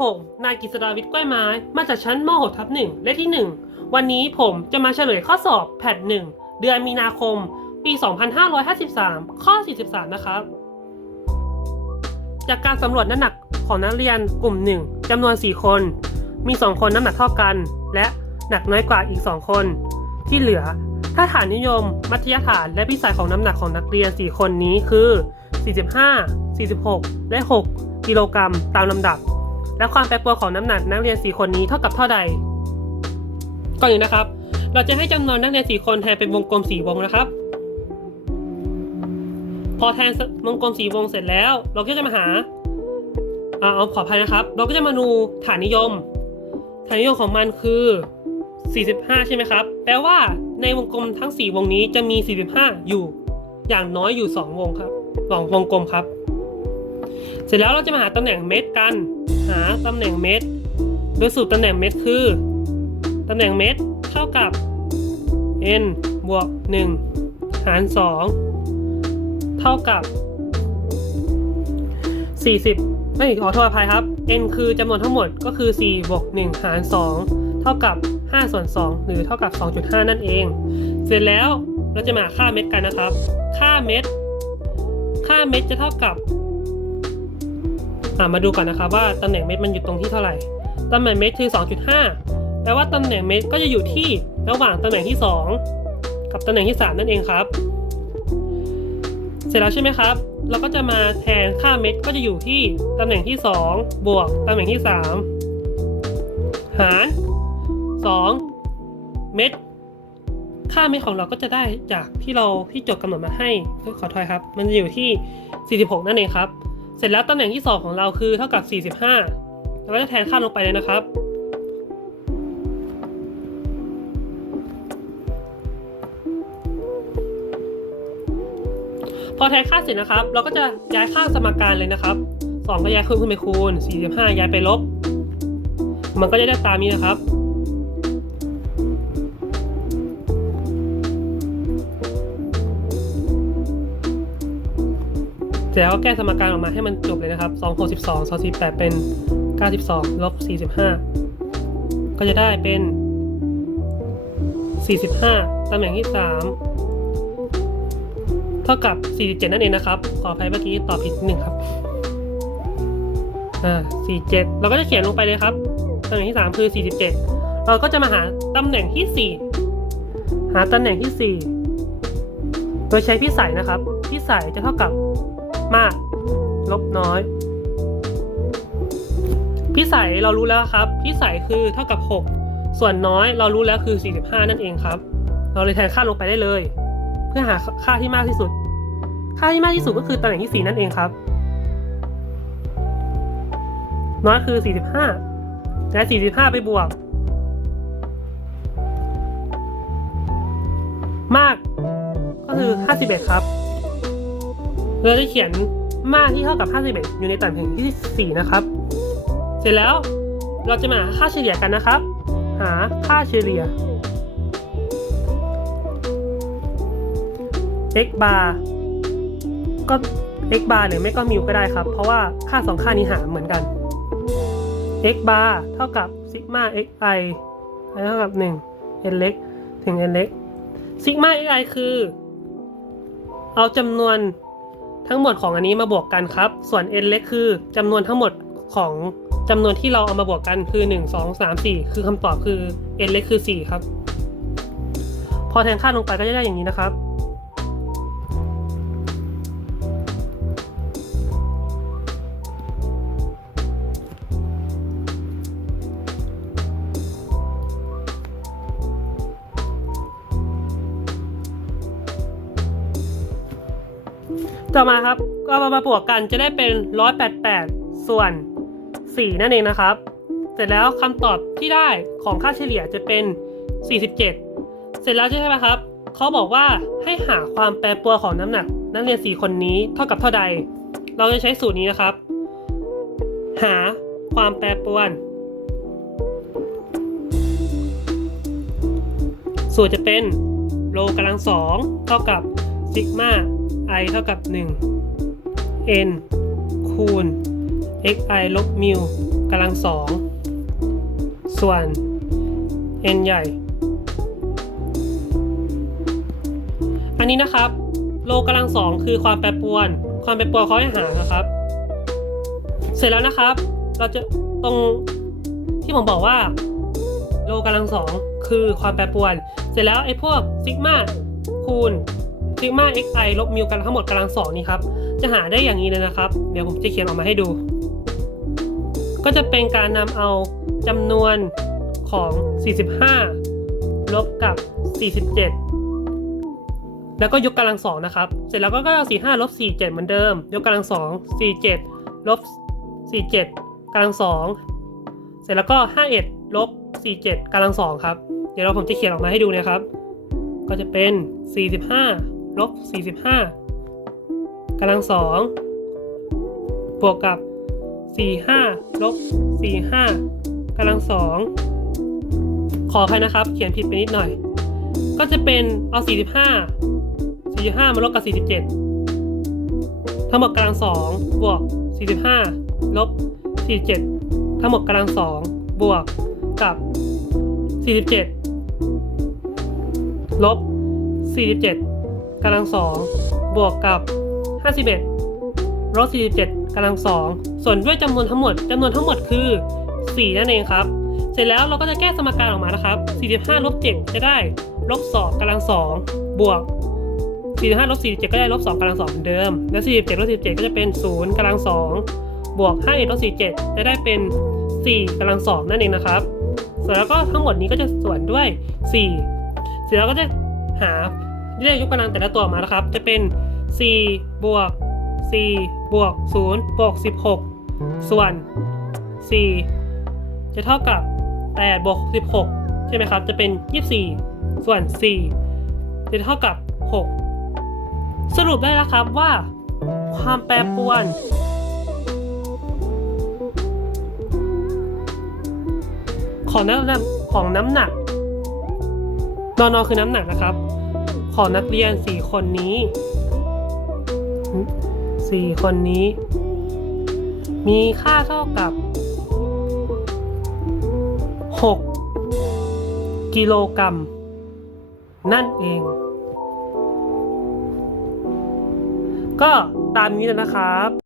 ผมนายกฤษดาวิทย์กล้วยไม้ มาจากชั้นม .6 ทับ1เลขที่ 1 วันนี้ผมจะมาเฉลยข้อสอบแพท1เดือนมีนาคม ปี 2553 ข้อ 43 นะครับ จากการสำรวจน้ำหนักของนักเรียนกลุ่มหนึ่งจำนวน 4 คน มี 2 คนน้ำหนักเท่ากัน และหนักน้อยกว่าอีก 2 คน ที่เหลือถ้าฐานนิยม มัธยฐานและพิสัยของน้ำหนักของนักเรียน 4 คนนี้คือ 45 46 และ 6 กิโลกรัมตามลำดับ และความแปรปรวนของน้ำหนักนักเรียน 4 คนนี้เท่ากับเท่าใด ก่อนอื่นนะครับ เราจะให้จำนวนนักเรียน 4 คนแทนเป็นวงกลม 4 วงนะครับ พอแทนวงกลม 4 วงเสร็จแล้ว เราก็จะมาหาอ่าเอาขออภัยนะครับ เราก็จะมาดูฐานนิยม ฐานนิยมของมันคือ 45 ใช่ไหมครับ แปลว่าในวงกลมทั้ง 4 วงนี้จะมี 45 อยู่ อย่างน้อยอยู่ 2 วงครับสองวงกลมครับ เสร็จแล้วเราจะมาหาตำแหน่งเม็ดกัน หาตำแหน่งเม็ด โดยสูตรตำแหน่งเม็ดคือ ตำแหน่งเม็ดเท่ากับ n บวก 1 หาร 2 เท่ากับ 40ไม่ขอโทษอภัยครับ n คือจำนวนทั้งหมดก็คือ 4 บวก 1 หาร 2 เท่ากับ 5 ส่วน 2 หรือเท่ากับ 2.5 นั่นเอง เสร็จแล้วเราจะมาค่าเม็ดกันนะครับ ค่าเม็ด ค่าเม็ดจะเท่ากับ มาดูก่อนนะครับว่าตำแหน่งเม็ดมันอยู่ตรงที่เท่าไหร่ ตำแหน่งเม็ดคือ 2.5 แปลว่าตำแหน่งเม็ดก็จะอยู่ที่ระหว่างตำแหน่งที่ 2 กับตำแหน่งที่ 3 นั่นเองครับ เสร็จแล้วใช่ไหมครับ เราก็จะมาแทนค่าเม็ดก็จะอยู่ที่ตำแหน่งที่ 2 บวกตำแหน่งที่ 3 หาร 2 เม็ดค่าเม็ดของเราก็จะได้จากที่เราที่จทย์กำหนดมาให้เอ้ยขอโทษครับ มันจะอยู่ที่ 46 นั่นเองครับ เสร็จแล้วตำแหน่งที่ 2 ของเราคือเท่ากับ 45 เราก็จะแทนค่าลงไปเลยนะครับ พอแทนค่าเสร็จนะครับ เราก็จะย้ายค่าสมการเลยนะครับ 2 ก็ย้ายขึ้นขึ้นไปคูณ 45 ย้ายไปลบ มันก็จะได้ตามนี้นะครับ ร็จแล้วก็แก้สมการออกมาให้มันจบเลยนะครับ 2 62 2 48 เป็น 92ลบ45 ก็จะได้เป็น 45 ตำแหน่งที่ 3 เท่ากับ 47 นั่นเองนะครับ ขออภัยเมื่อกี้ตอบผิดนิดหนึ่งครับ อ่า 47 เราก็จะเขียนลงไปเลยครับ ตำแหน่งที่ 3 คือ 47 เราก็จะมาหาตำแหน่งที่ 4 หาตำแหน่งที่ 4 โดยใช้พิสัยนะครับ พิสัยจะเท่ากับ มาก ลบน้อย พิสัยเรารู้แล้วครับ พิสัยคือเท่ากับ 6 ส่วนน้อยเรารู้แล้วคือ 45 นั่นเองครับ เราเลยแทนค่าลงไปได้เลย เพื่อหาค่าที่มากที่สุด ค่าที่มากที่สุดก็คือตำแหน่งที่ 4 นั่นเองครับ น้อยคือ 45และ45 ไปบวก มากก็คือ 51 ครับ เราจะเขียนมากที่เท่ากับ 51 อยู่ในตำแหน่งที่ 4 นะครับ เสร็จแล้วเราจะมาหาค่าเฉลี่ยกันนะครับ หาค่าเฉลี่ย x bar ก็ x bar หรือไม่ก็มิวก็ได้ครับ เพราะว่าค่าสองค่านี้หาเหมือนกัน x bar เท่ากับซิกมา xi เท่ากับ 1 n เล็กถึง n เล็กซิกมา xi คือ เอาจำนวน ทั้งหมดของอันนี้มาบวกกันครับ ส่วน n เล็กคือจำนวนทั้งหมดของจำนวนที่เราเอามาบวกกันคือ 1 2 3 4 คือคำตอบคือ n เล็กคือ 4 ครับ พอแทนค่าลงไปก็จะได้อย่างนี้นะครับ ต่อมาครับก็เอามาบวกกันจะได้เป็น 188 ส่วน 4 นั่นเองนะครับ เสร็จแล้วคำตอบที่ได้ของค่าเฉลี่ยจะเป็น 47 เสร็จแล้วใช่ไหมครับเขาบอกว่าให้หาความแปรปรวนของน้ำหนัก นักเรียน 4 คนนี้เท่ากับเท่าใด เราจะใช้สูตรนี้นะครับ หาความแปรปรวน สูตรจะเป็นโลกำลังสองเท่ากับซิกมา i เท่ากับ 1 n คูณ xi ลบมิวกำลังสองส่วน n ใหญ่ อันนี้นะครับโลกำลังสองคือความแปรปรวน ความแปรปรวนเขาให้หานะครับ เสร็จแล้วนะครับ เราจะตรงที่ผมบอกว่าโลกำลังสองคือความแปรปรวน เสร็จแล้วไอ้พวกซิกมาคูณ ซิกมา xi ลบมิวกันทั้งหมดกำลังสองนี่ครับ จะหาได้อย่างนี้เลยนะครับ เดี๋ยวผมจะเขียนออกมาให้ดู ก็จะเป็นการนำเอาจำนวนของ 45 ลบกับ 47 แล้วก็ยกกำลังสองนะครับ เสร็จแล้วก็เอา45ลบ47 เหมือนเดิม ยกกำลังสอง47ลบ47กำลังสองเสร็จแล้วก็ 51ลบ47กำลังสองครับ เดี๋ยวเราผมจะเขียนออกมาให้ดูนะครับ ก็จะเป็น 45 ลบ 45กำลังสองบวกกับ 45ลบ45กำลังสองขออภัยนะครับ เขียนผิดไปนิดหน่อย ก็จะเป็นเอา 45 45 มาลบกับ 47 ทั้งหมดกำลังสองบวก 45ลบ47 ทั้งหมดกำลังสองบวกกับ 47ลบ47 กำลังสองบวกกับ 51ลบ47กำลังสองส่วนด้วยจำนวนทั้งหมดจำนวนทั้งหมดคือ 4 นั่นเองครับ เสร็จแล้วเราก็จะแก้สมการออกมานะครับ 45ลบ7จะได้ลบ2กำลังสองบวก 45ลบ47 ก็ได้ลบ2กำลังสองเหมือนเดิม แล้ว47ลบ17ก็จะเป็น0กำลังสองบวก51ลบ47 จะได้เป็น4กำลังสองนั่นเองนะครับ เสร็จแล้วก็ทั้งหมดนี้ก็จะส่วนด้วย 4 เสร็จแล้วก็จะหา เลขยกยกำลังแต่ละตัวออกมานะครับ จะเป็น 4 บวก 4 บวก 0 บวก 16 ส่วน 4 จะเท่ากับ 8 บวก 16 ใช่ไหมครับ จะเป็น 24 ส่วน 4 จะเท่ากับ 6 สรุปได้แล้วครับว่า ความแปรปรวนของน้ำหนักของน้ำหนักนอนอคือน้ำหนักนะครับ ของนักเรียนสี่คนนี้สี่คนนี้ มีค่าเท่ากับ 6 กิโลกรัม นั่นเอง ก็ตามนี้เลยนะครับ